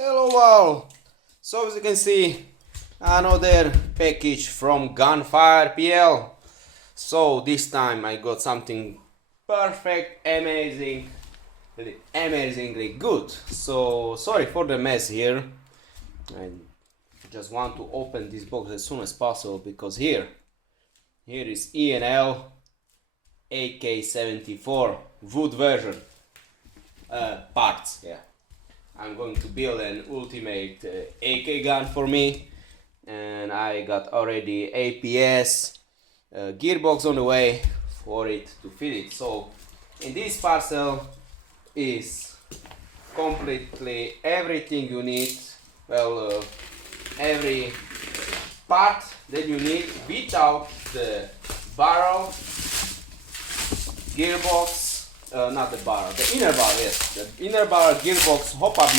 Hello all! So as you can see, another package from gunfire.pl. So this time I got something perfect, amazingly good. So sorry for the mess here. I just want to open this box as soon as possible because here is E&L AK74 wood version parts. Yeah. I'm going to build an ultimate AK gun for me, and I got already APS gearbox on the way for it to fit it. So in this parcel is completely everything you need, well, every part that you need without the barrel, gearbox, not the barrel, the inner barrel, yes, the inner barrel, gearbox, hop-up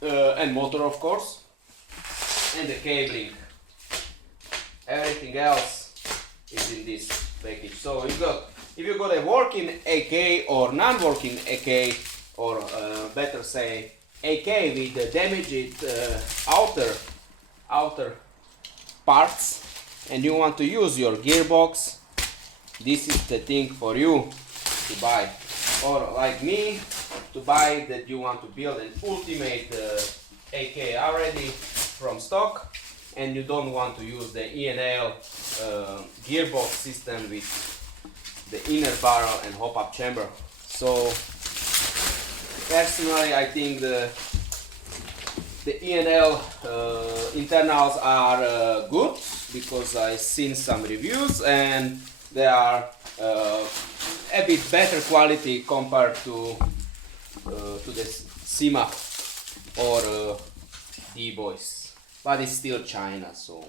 unit, and motor of course, and the cabling. Everything else is in this package. So if you got a working AK or non-working AK, or better say AK with the damaged outer parts, and you want to use your gearbox, this is the thing for you to buy. Or like me, to buy that you want to build an ultimate AK already from stock, and you don't want to use the E&L gearbox system with the inner barrel and hop-up chamber. So personally I think the E&L internals are good, because I've seen some reviews and they are a bit better quality compared to the CIMA or D-Boys, but it's still China, so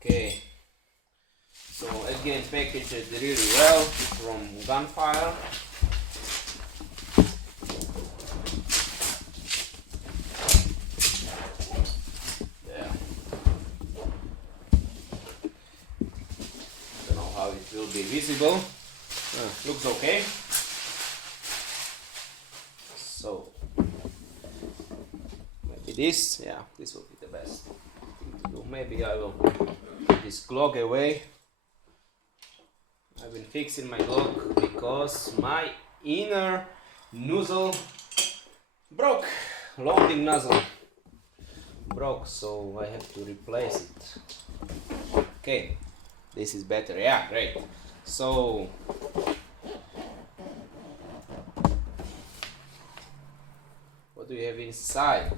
okay. So again, packaged really well from Gunfire. It will be visible. Looks okay. So maybe this, yeah, this will be the best thing to do. Maybe I will put this Glock away. I've been fixing my Glock because my inner nozzle broke. Loading nozzle broke, so I have to replace it. Okay. This is better, yeah, great. So what do we have inside?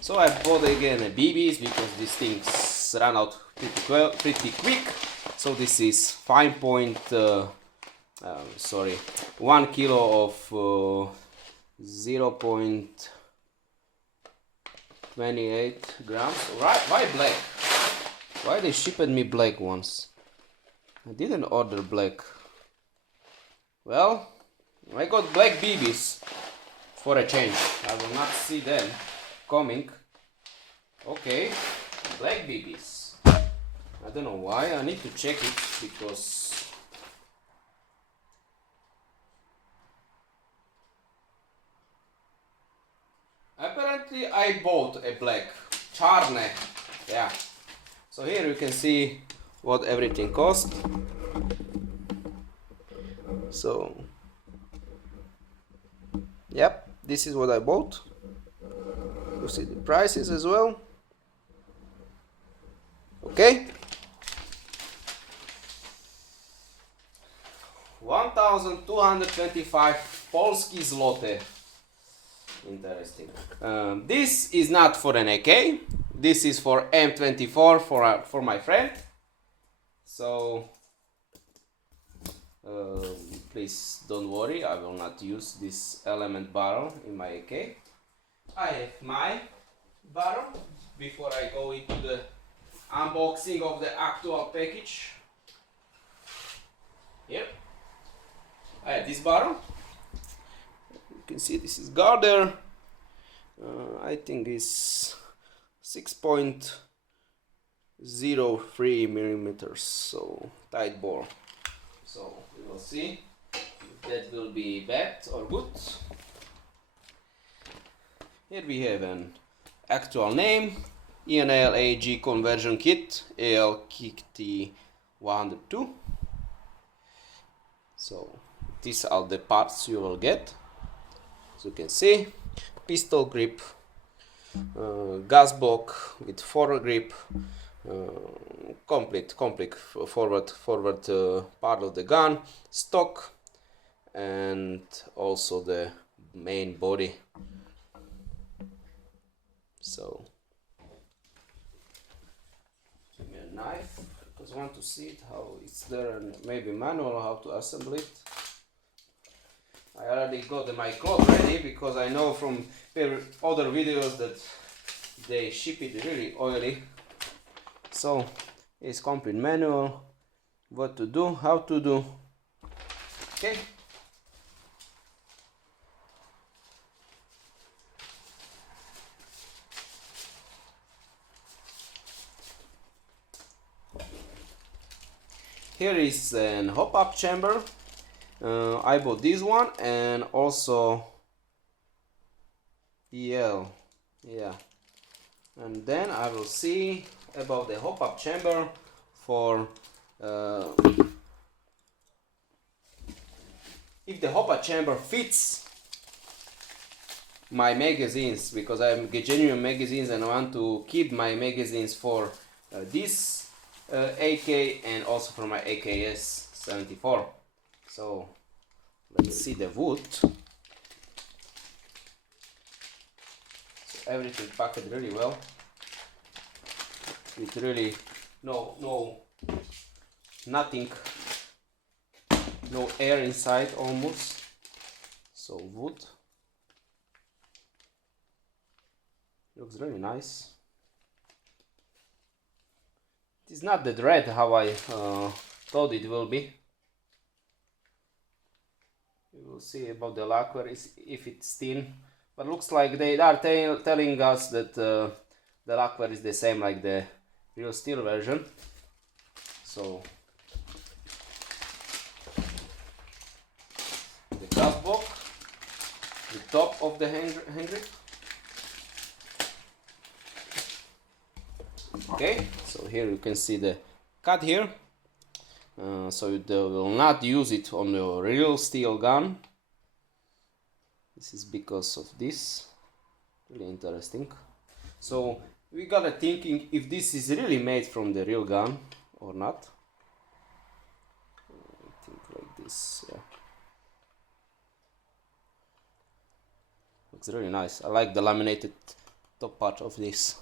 So I bought again a BBs because these things run out pretty quick. So this is 1 kilo of 0.28 grams. Right, why black? Why they shipped me black ones? I didn't order black. Well, I got black BBs for a change. I will not see them coming. Okay, black BBs. I don't know why. I need to check it because apparently I bought a black Charne. Yeah. So here you can see what everything cost. So, yep, this is what I bought. You see the prices as well. Okay. 1225 Polski zloty. Interesting. This is not for an AK. This is for M24 for my friend. So please don't worry, I will not use this element barrel in my AK. I have my barrel before I go into the unboxing of the actual package. Here I have this barrel. You can see this is Garder. I think it's 6.03 millimeters, so tight bore. So we will see if that will be bad or good. Here we have an actual name, E&L AEG conversion kit AK74N. So these are the parts you will get. As you can see, pistol grip, gas block with foregrip, complete forward part of the gun, stock, and also the main body. So give me a knife because I want to see it how it's there, and maybe manual how to assemble it. I already got my cloth ready because I know from other videos that they ship it really oily. So it's complete manual, what to do, how to do. Okay. Here is an hop-up chamber. I bought this one and also EL, yeah. And then I will see about the hop-up chamber for if the hop-up chamber fits my magazines, because I have genuine magazines and I want to keep my magazines for this AK and also for my AK74. So let's see the wood. So everything packed really well. With really nothing, no air inside almost. So wood looks really nice. It is not that red how I thought it will be. We will see about the lacquer if it's thin, but looks like they are telling us that the lacquer is the same like the real steel version. So the gas block, the top of the hand grip. Okay, so here you can see the cut here. So they will not use it on the real steel gun. This is because of this. Really interesting. So we gotta thinking if this is really made from the real gun or not. I think like this, yeah. Looks really nice. I like the laminated top part of this.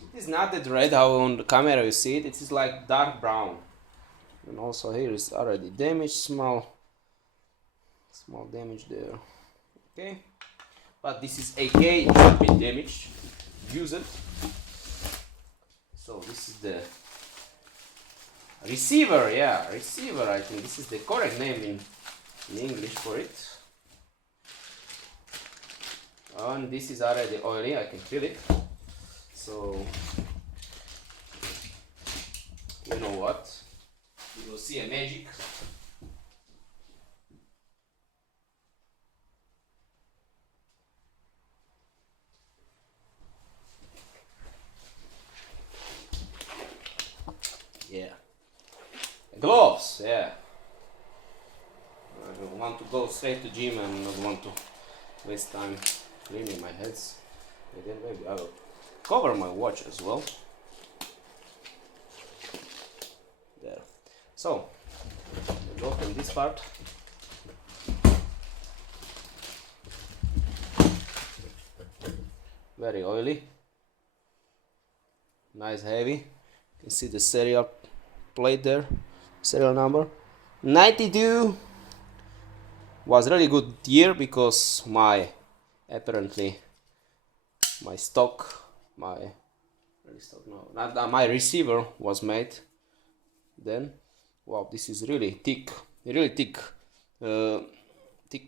It is not that red how on the camera you see it. It is like dark brown. And also here is already damage, small damage there. Okay, but this is AK, it should be damaged, use it. So this is the receiver, yeah, receiver. I think this is the correct name in English for it. And this is already oily, I can feel it. So you know what? You will see a magic. Yeah. Gloves, yeah. I don't want to go straight to gym and not want to waste time cleaning my hands. Again, maybe I will cover my watch as well. There. So, let's open this part. Very oily. Nice heavy. You can see the serial plate there. Serial number. 92. Was really good year because apparently my receiver was made then. Wow, this is really thick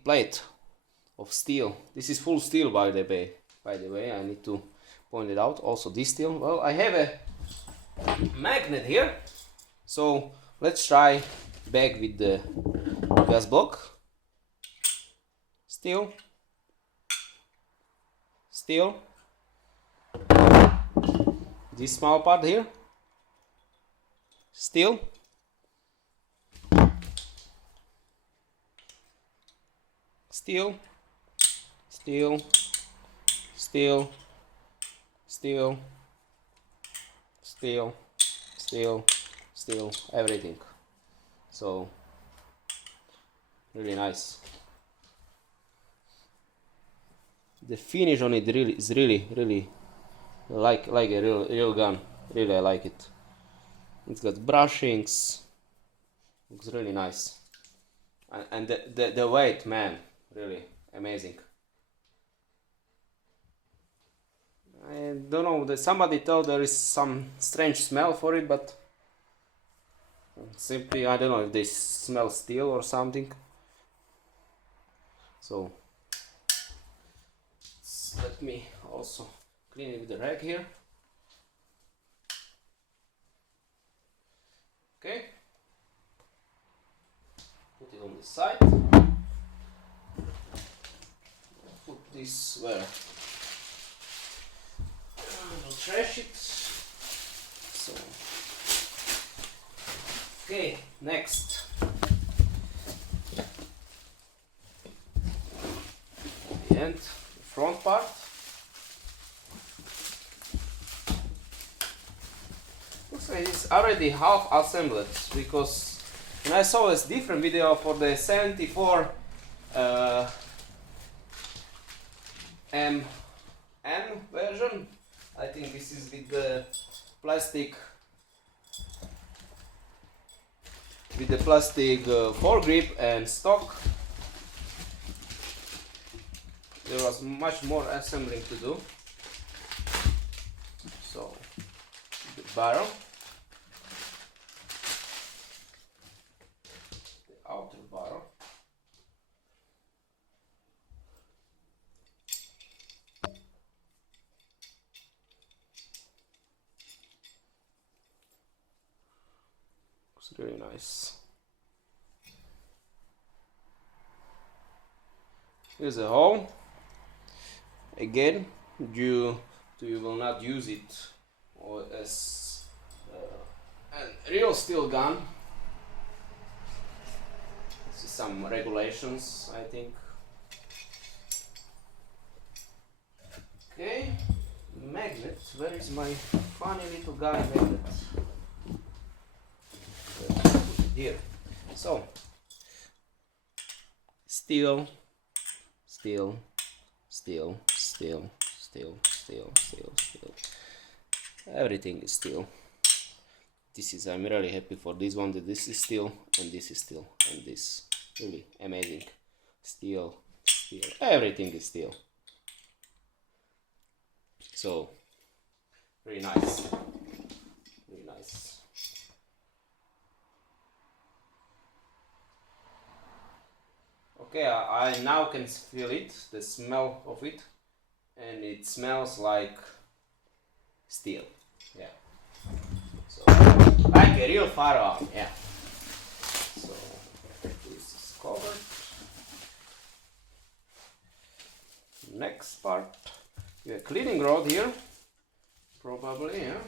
plate of steel. This is full steel, by the way. I need to point it out. Also this steel. Well, I have a magnet here, so let's try bag with the gas block. Still. This small part here. Still. Still. Everything. So really nice. The finish on it is really like a real gun. Really, I like it. It's got brushings. Looks really nice. And the weight, man, really amazing. I don't know, somebody thought there is some strange smell for it, but simply, I don't know if they smell steel or something. So let me also clean it with the rag here. Okay, put it on the side. Put this where I'll trash it. So, okay, next. The end, the front part. Looks like it's already half assembled, because when I saw this different video for the 74 MN version, I think this is with the plastic foregrip and stock. There was much more assembling to do. So the barrel, the outer barrel, looks really nice. Here's a hole. Again, you will not use it or as a real steel gun. This is some regulations, I think. Okay, magnet. Where is my funny little guy magnet? Let's put it here. So, steel. Everything is steel. This is, I'm really happy for this one, that this is steel and this is steel, and this really amazing. Steel, everything is steel. So really nice, really nice. Okay, I now can feel it, the smell of it, and it smells like steel. Yeah. So like a real firearm. Yeah. So this is covered. Next part, we have a cleaning rod here, probably. Yeah.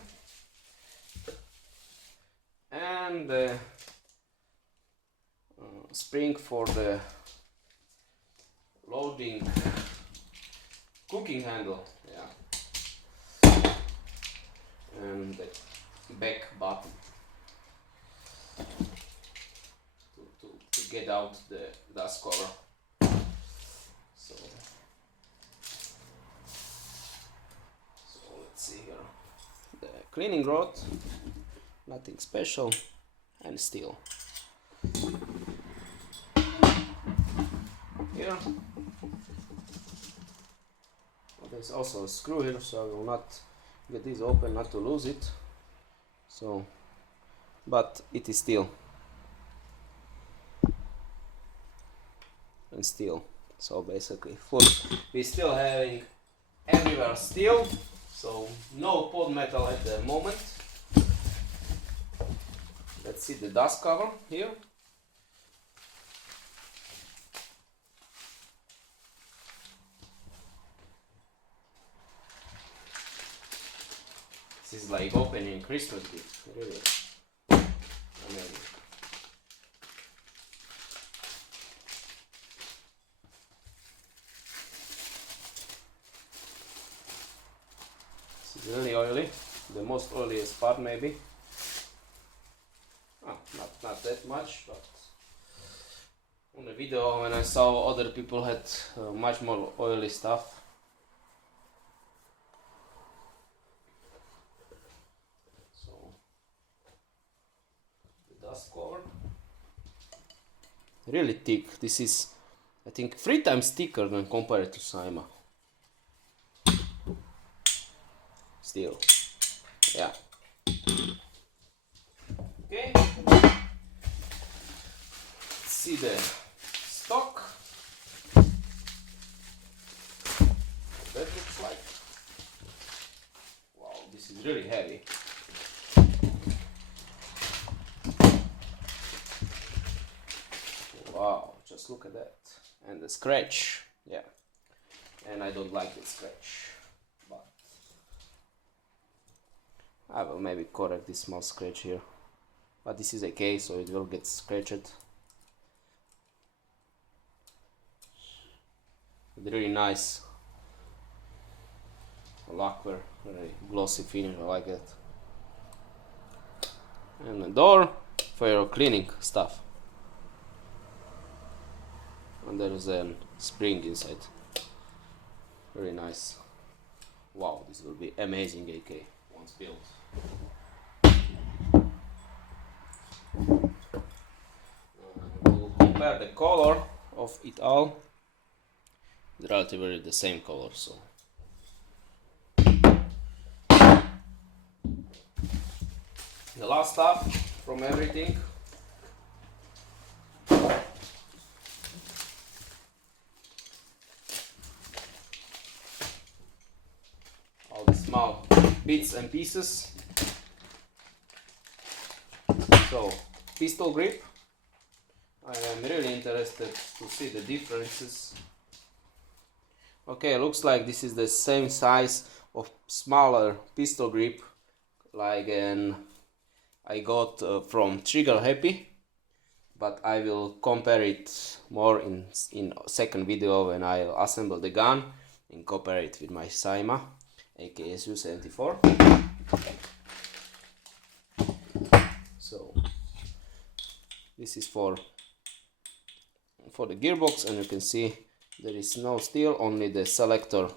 And the spring for the loading cooking handle, yeah, and the back button to get out the dust cover. So let's see here. The cleaning rod, nothing special, and steel. Here. There's also a screw here, so I will not get this open, not to lose it. So, but it is steel and steel. So basically, we're still having everywhere steel. So no pod metal at the moment. Let's see the dust cover here. This is like opening Christmas gift, really amazing. This is really oily, the most oiliest part maybe. Oh, not that much, but on the video when I saw other people had much more oily stuff. So the dust cover, really thick. This is, I think, 3 times thicker than compared to Saima. Still, yeah. Okay. See the stock. That looks like. Wow, this is really heavy. Wow, just look at that. And the scratch, yeah. And I don't like the scratch, but I will maybe correct this small scratch here. But this is AK, so it will get scratched. Really nice lacquer, very glossy finish, I like it. And a door for your cleaning stuff. And there is a spring inside. Very nice. Wow, this will be amazing AK once built. We'll compare the color of it all. Relatively the same color, so the last stuff from everything. All the small bits and pieces. So, pistol grip. I am really interested to see the differences. Okay, looks like this is the same size of smaller pistol grip like I got from Trigger Happy, but I will compare it more in second video when I assemble the gun and compare it with my Saima AKSU74. So this is for the gearbox, and you can see there is no steel, only the selector.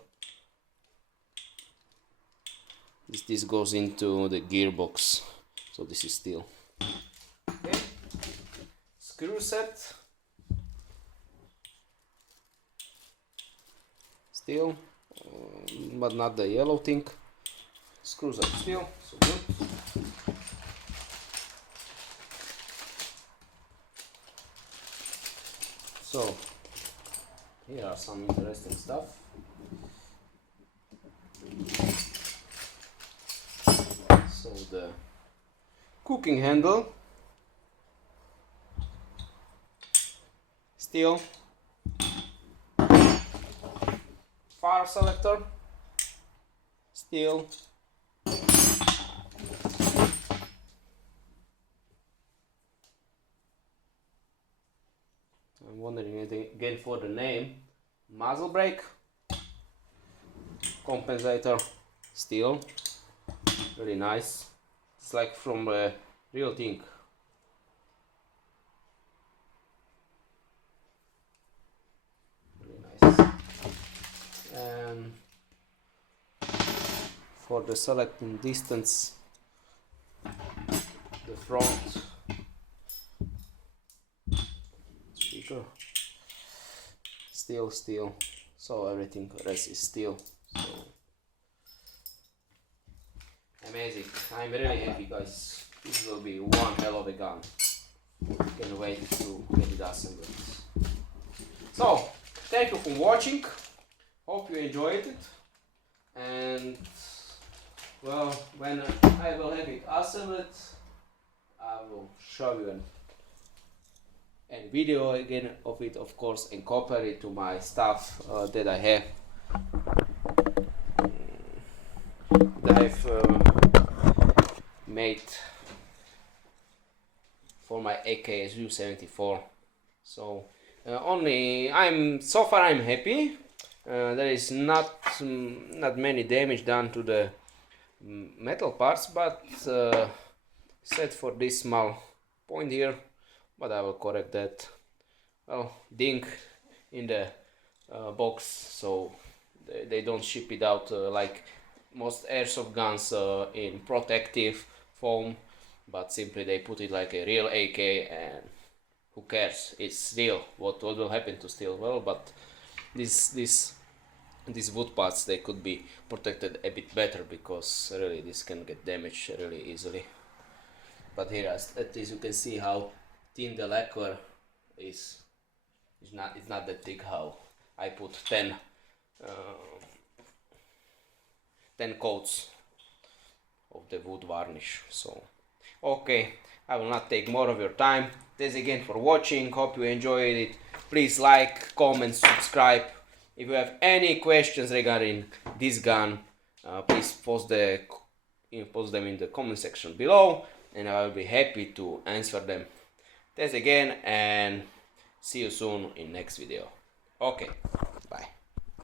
This goes into the gearbox, so this is steel. Okay. Screw set, steel, but not the yellow thing. Screws are steel, so good. So here are some interesting stuff. So the cooking handle, steel, fire selector, steel, I'm wondering again for the name, muzzle brake, compensator, steel, really nice. It's like from a real thing. Really nice. And for the selecting distance, the front speaker, steel, so everything rest is steel. So amazing. I'm really happy, guys. This will be one hell of a gun. Can't wait to get it assembled. So, thank you for watching. Hope you enjoyed it. And, well, when I will have it assembled, I will show you a video again of it, of course, and compare it to my stuff that I have. made for my AK74. So so far I'm happy. There is not many damage done to the metal parts, but except for this small point here, but I will correct that. Well, ding in the box, so they don't ship it out like most airsoft guns in protective foam, but simply they put it like a real AK, and who cares, it's steel. What will happen to steel? Well, but these wood parts, they could be protected a bit better, because really this can get damaged really easily. But here, as you can see how thin the lacquer is. It's not that thick. How I put 10 coats of the wood varnish. So okay, I will not take more of your time. Thanks again for watching. Hope you enjoyed it. Please like, comment, subscribe. If you have any questions regarding this gun, please post them in the comment section below, and I will be happy to answer them. Thanks again, and see you soon in next video. Okay.